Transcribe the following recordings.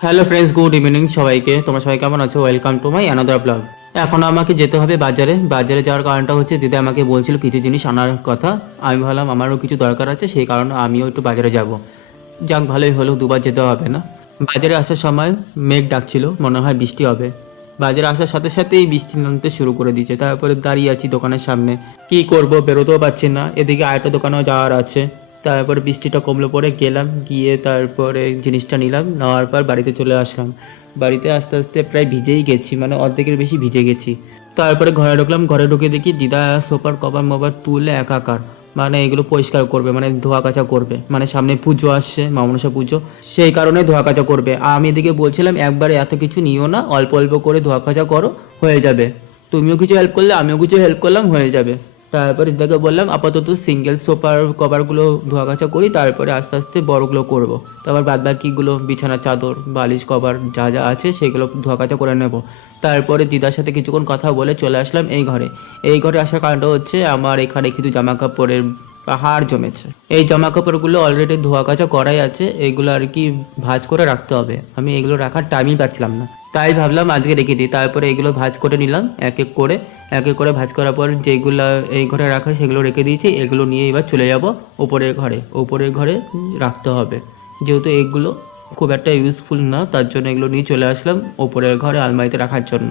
Hello friends, good evening সবাইকে। তোমরা সবাই কেমন আছো? Welcome to my another blog. এখন আমাকে যেতে হবে বাজারে যাওয়ার কারণটা হচ্ছে দিদি আমাকে বলছিল কিছু জিনিস আনার কথা। আমি ভাবলাম আমারও কিছু দরকার আছে, সেই কারণে আমিও একটু বাজারে যাব। যাক, ভালোই হলো, দুবার যেতে হবে না। বাজারে আসার সময় মেঘ ডাকছিল, মনে হয় বৃষ্টি হবে। বাজারে আসার সাথে সাথেই বৃষ্টি নামতে শুরু করে দিয়েছে। তারপরে দাঁড়িয়ে আছি দোকানের সামনে, কি করব, বেরোতেও পারছি না। এদিকে আরেকটা দোকানেও যাওয়ার আছে। তারপরে বৃষ্টিটা কমলো পরে গেলাম, গিয়ে তারপরে জিনিসটা নিলাম, নেওয়ার পর বাড়িতে চলে আসলাম। বাড়িতে আস্তে আস্তে প্রায় ভিজেই গেছি, মানে অর্ধেকের বেশি ভিজে গেছি। তারপরে ঘরে ঢুকলাম, ঘরে ঢুকে দেখি দিদা সোফার কভার মভার তুলে একাকার, মানে এগুলো পরিষ্কার করবে, মানে ধোয়া কাচা করবে, মানে সামনে পুজো আসছে, মা মনসা পুজো, সেই কারণে ধোয়া কাচা করবে। আমি এদিকে বলছিলাম একবারে এত কিছু নিও না, অল্প অল্প করে ধোয়া কাচা করো, হয়ে যাবে। তুমিও কিছু হেল্প করলে, আমিও কিছু হেল্প করলাম, হয়ে যাবে। তারপরে দিদাকে বললাম আপাতত সিঙ্গেল সোফার কভারগুলো ধোয়া কাচা করি, তারপরে আস্তে আস্তে বড়গুলো করব। তারপর বাদবাকিগুলো বিছানার চাদর, বালিশ, কভার যা যা আছে সেগুলো ধোয়া কাচা করে নেব। তারপরে দিদার সাথে কিছুক্ষণ কথা বলে চলে আসলাম এই ঘরে। এই ঘরে আসার কারণটা হচ্ছে আমার এখানে কিছু জামা কাপড়ের পাহাড় জমেছে। এই জামা কাপড়গুলো অলরেডি ধোয়া কাচা করাই আছে, এগুলো আর কি ভাঁজ করে রাখতে হবে। আমি এগুলো রাখার টাইমই পাচ্ছিলাম না, তাই ভাবলাম আজকে রেখে দিই। তারপরে এগুলো ভাঁজ করে নিলাম এক এক করে ভাঁজ করার পর যেগুলো এই ঘরে রাখার সেগুলো রেখে দিয়েছি। এগুলো নিয়ে এবার চলে যাব উপরের ঘরে রাখতে হবে, যেহেতু এগুলো খুব একটা ইউজফুল না, তার জন্য এগুলো নিয়ে চলে আসলাম ওপরের ঘরে আলমারিতে রাখার জন্য।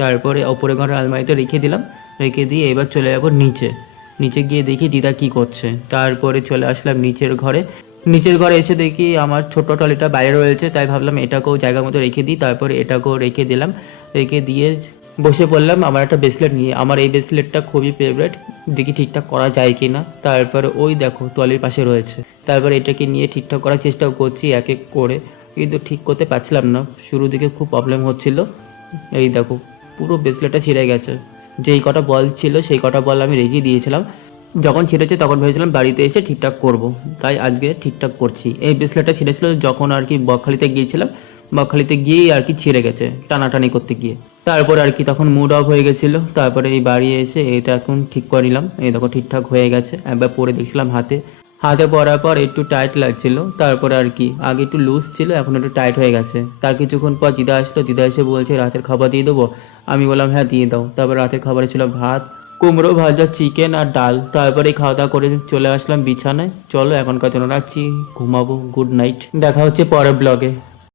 তারপরে ওপরের ঘরে আলমারিতে রেখে দিলাম, রেখে দিয়ে এবার চলে যাব নিচে। নিচে গিয়ে দেখি দিদা কি করছে। তারপরে চলে আসলাম নিচের ঘরে এসে দেখি আমার ছোট ট্রলিটা বাইরে রয়েছে, তাই ভাবলাম এটাকেও জায়গা মতো রেখে দিই। তারপরে এটাকেও রেখে দিলাম, রেখে দিয়ে বসে পড়লাম আমার একটা ব্রেসলেট নিয়ে। আমার এই ব্রেসলেটটা খুবই ফেভারিট, দেখি ঠিকঠাক করা যায় কি না। তারপরে ওই দেখো ট্রলির পাশে রয়েছে। তারপরে এটাকে নিয়ে ঠিকঠাক করার চেষ্টাও করছি এক এক করে, কিন্তু ঠিক করতে পারছিলাম না। শুরু দিকে খুব প্রবলেম হচ্ছিল। এই দেখো পুরো ব্রেসলেটটা ছিঁড়ে গেছে। যেই কটা বল ছিল সেই কটা বল আমি রেখে দিয়েছিলাম। যখন ছিঁড়েছে তখন ভেবেছিলাম বাড়িতে এসে ঠিকঠাক করব, তাই আজকে ঠিকঠাক করছি। এই ব্রেসলেটটা ছিঁড়েছিল যখন আর কি বকখালিতে গিয়েছিলাম, বকখালিতে গিয়েই আর কি ছিঁড়ে গেছে টানাটানি করতে গিয়ে। তারপর আর কি তখন মুড অফ হয়ে গেছিলো। তারপরে এই বাড়ি এসে এটা এখন ঠিক করে নিলাম। এই দেখো ঠিকঠাক হয়ে গেছে। একবার পরে দেখছিলাম হাতে, হাতে পরার পর একটু টাইট লাগছিল। তারপরে আর কি আগে একটু লুজ ছিল, এখন একটু টাইট হয়ে গেছে। তার কিছুক্ষণ পর দিদা আসলো, দিদা এসে বলছে রাতের খাবার দিয়ে দেবো। আমি বললাম হ্যাঁ দিয়ে দাও। তারপর রাতের খাবারে ছিল ভাত, কুমড়ো ভাজা, চিকেন আর ডাল। তারপরে খাওয়া দাওয়া করে চলে আসলাম বিছানায়। চলো এখনকার জন্য রাখছি, ঘুমাবো। গুড নাইট, দেখা হচ্ছে পরের ব্লগে।